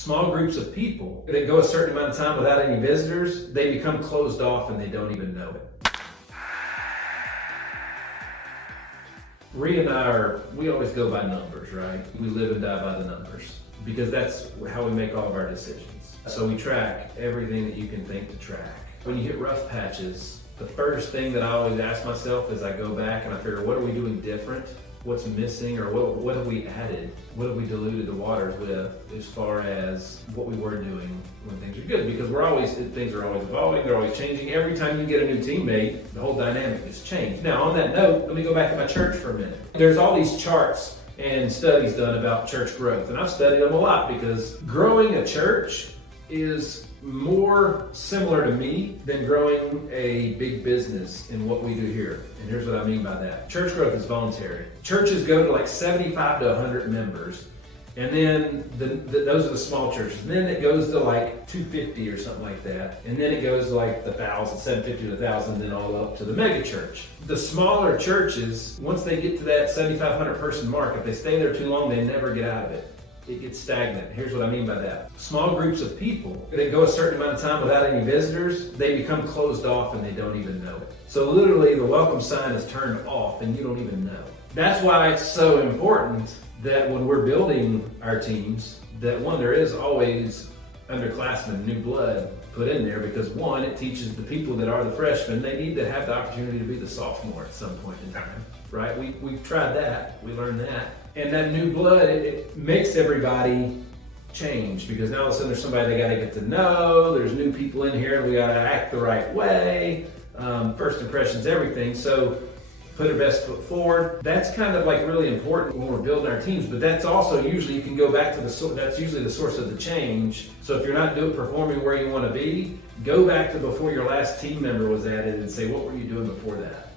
Small groups of people that go a certain amount of time without any visitors, they become closed off and they don't even know it. Rhea and I we always go by numbers, right? We live and die by the numbers because that's how we make all of our decisions. So we track everything that you can think to track. When you hit rough patches, the first thing that I always ask myself is I go back and I figure, what are we doing different? What's missing, or what have we added? What have we diluted the waters with as far as what we were doing when things are good? Because things are always evolving, they're always changing. Every time you get a new teammate, the whole dynamic has changed. Now, on that note, let me go back to my church for a minute. There's all these charts and studies done about church growth, and I've studied them a lot because growing a church is more similar to me than growing a big business in what we do here. And here's what I mean by that. Church growth is voluntary. Churches go to like 75 to 100 members, and then those are the small churches. And then it goes to like 250 or something like that. And then it goes to like 1,000, 750 to 1,000, then all up to the mega church. The smaller churches, once they get to that 7,500 person mark, if they stay there too long, they never get out of it. It gets stagnant. Here's what I mean by that. Small groups of people that go a certain amount of time without any visitors, they become closed off and they don't even know it. So literally the welcome sign is turned off and you don't even know. That's why it's so important that when we're building our teams, that one, there is always underclassmen, new blood put in there, because one, it teaches the people that are the freshmen, they need to have the opportunity to be the sophomore at some point in time, right? We've tried that, we learned that. And that new blood, it makes everybody change, because now all of a sudden there's somebody they got to get to know, there's new people in here, we got to act the right way, first impressions, everything. So put our best foot forward. That's kind of like really important when we're building our teams, but that's also usually, you can go back to that's usually the source of the change. So if you're not performing where you want to be, go back to before your last team member was added and say, what were you doing before that?